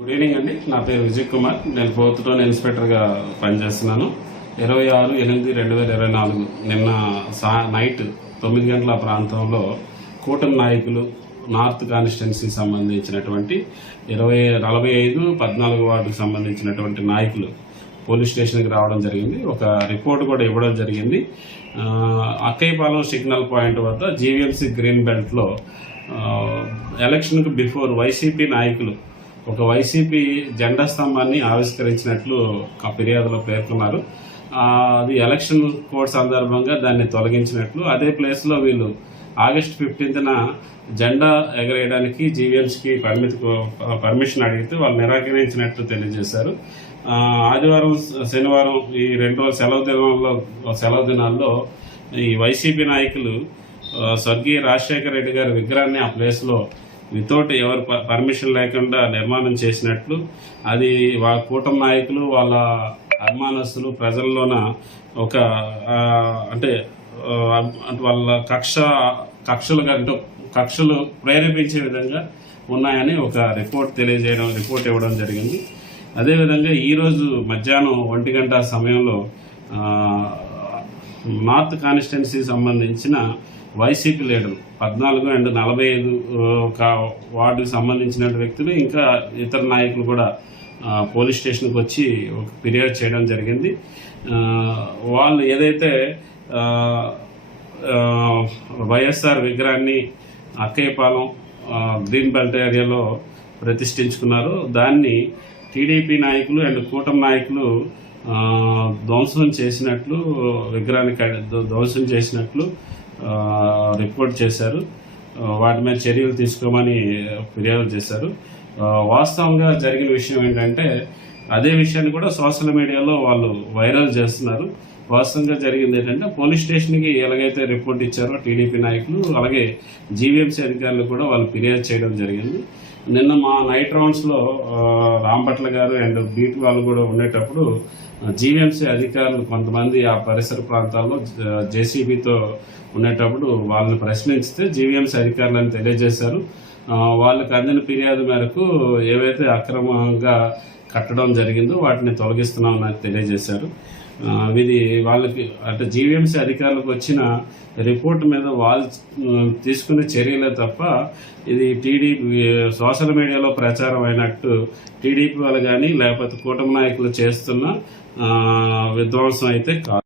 good evening అండి నా పేరు విజయ్ కుమార్ నేను ఫోర్త్ టోన్ ఇన్స్పెక్టర్గా పనిచేస్తున్నాను ఇరవై ఆరు ఎనిమిది రెండు వేల ఇరవై నాలుగు నిన్న సా నైట్ తొమ్మిది గంటల ప్రాంతంలో కూటమి నాయకులు నార్త్ కాన్స్టిట్యున్సీ సంబంధించినటువంటి ఇరవై నలభై ఐదు పద్నాలుగు వార్డుకు సంబంధించినటువంటి నాయకులు పోలీస్ స్టేషన్కి రావడం జరిగింది ఒక రిపోర్ట్ కూడా ఇవ్వడం జరిగింది అక్కయ్యపాలెం సిగ్నల్ పాయింట్ వద్ద జీవీఎంసీ గ్రీన్ బెల్ట్లో ఎలక్షన్కు బిఫోర్ వైసీపీ నాయకులు ఒక వైసీపీ జెండా స్తంభాన్ని ఆవిష్కరించినట్లు ఆ ఫిర్యాదులో పేర్కొన్నారు అది ఎలక్షన్ కోడ్ సందర్భంగా దాన్ని తొలగించినట్లు అదే ప్లేస్లో వీళ్ళు ఆగస్ట్ ఫిఫ్టీన్త్న జెండా ఎగరేయడానికి జీవిఎంస్కి పర్మిట్ పర్మిషన్ అడిగితే వాళ్ళు నిరాకరించినట్లు తెలియజేశారు ఆదివారం శనివారం ఈ రెండు రోజుల సెలవు దినాల్లో సెలవు దినాల్లో ఈ వైసీపీ నాయకులు స్వర్గీయ రాజశేఖర రెడ్డి గారి విగ్రహాన్ని ఆ ప్లేస్లో వితౌట్ ఎవరు పర్మిషన్ లేకుండా నిర్మాణం చేసినట్లు అది వాళ్ళ కూటమి నాయకులు వాళ్ళ అభిమానస్తులు ప్రజల్లోన ఒక అంటే వాళ్ళ కక్ష కక్షలు అంటే కక్షలు ప్రేరేపించే విధంగా ఉన్నాయని ఒక రిపోర్ట్ తెలియజేయడం రిపోర్ట్ ఇవ్వడం జరిగింది అదేవిధంగా ఈరోజు మధ్యాహ్నం ఒంటి గంట సమయంలో నార్త్ కాన్స్టిట్యున్సీకి సంబంధించిన వైసీపీ లీడర్లు పద్నాలుగు అండ్ నలభై ఐదు ఒక వార్డుకు సంబంధించిన వ్యక్తులు ఇంకా ఇతర నాయకులు కూడా పోలీస్ స్టేషన్కి వచ్చి ఒక ఫిర్యాదు చేయడం జరిగింది వాళ్ళు ఏదైతే వైఎస్ఆర్ విగ్రహాన్ని అక్కయ్యపాలెం గ్రీన్ బెల్ట్ ఏరియాలో ప్రతిష్ఠించుకున్నారు దాన్ని టీడీపీ నాయకులు అండ్ కూటమి నాయకులు ధ్వంసం చేసినట్లు విగ్రహానికి ధ్వంసం చేసినట్లు రిపోర్ట్ చేశారు వాటి మీద చర్యలు తీసుకోమని ఫిర్యాదు చేశారు వాస్తవంగా జరిగిన విషయం ఏంటంటే అదే విషయాన్ని కూడా సోషల్ మీడియాలో వాళ్ళు వైరల్ చేస్తున్నారు వాస్తవంగా జరిగింది ఏంటంటే పోలీస్ స్టేషన్కి ఎలాగైతే రిపోర్ట్ ఇచ్చారో టీడీపీ నాయకులు అలాగే జీవీఎంసీ అధికారులు కూడా వాళ్ళు ఫిర్యాదు చేయడం జరిగింది నిన్న మా నైట్ రౌండ్స్లో రాంపట్ల గారు అండ్ బీట్ వాళ్ళు కూడా ఉండేటప్పుడు జీఎంసీ అధికారులు కొంతమంది ఆ పరిసర ప్రాంతాల్లో జేసీబీతో ఉండేటప్పుడు వాళ్ళని ప్రశ్నించితే జీవీఎంసీ అధికారులను తెలియజేశారు వాళ్ళకు అందిన ఫిర్యాదు మేరకు ఏవైతే అక్రమంగా కట్టడం జరిగిందో వాటిని తొలగిస్తున్నామని తెలియజేశారు వీరి వాళ్ళకి అంటే జీవీఎంసీ అధికారులకు వచ్చిన రిపోర్ట్ మీద వాళ్ళు తీసుకునే చర్యలే తప్ప ఇది టీడీపీ సోషల్ మీడియాలో ప్రచారం అయినట్టు టీడీపీ వాళ్ళు కానీ లేకపోతే కూటమి నాయకులు చేస్తున్న విధ్వంసం అయితే కాదు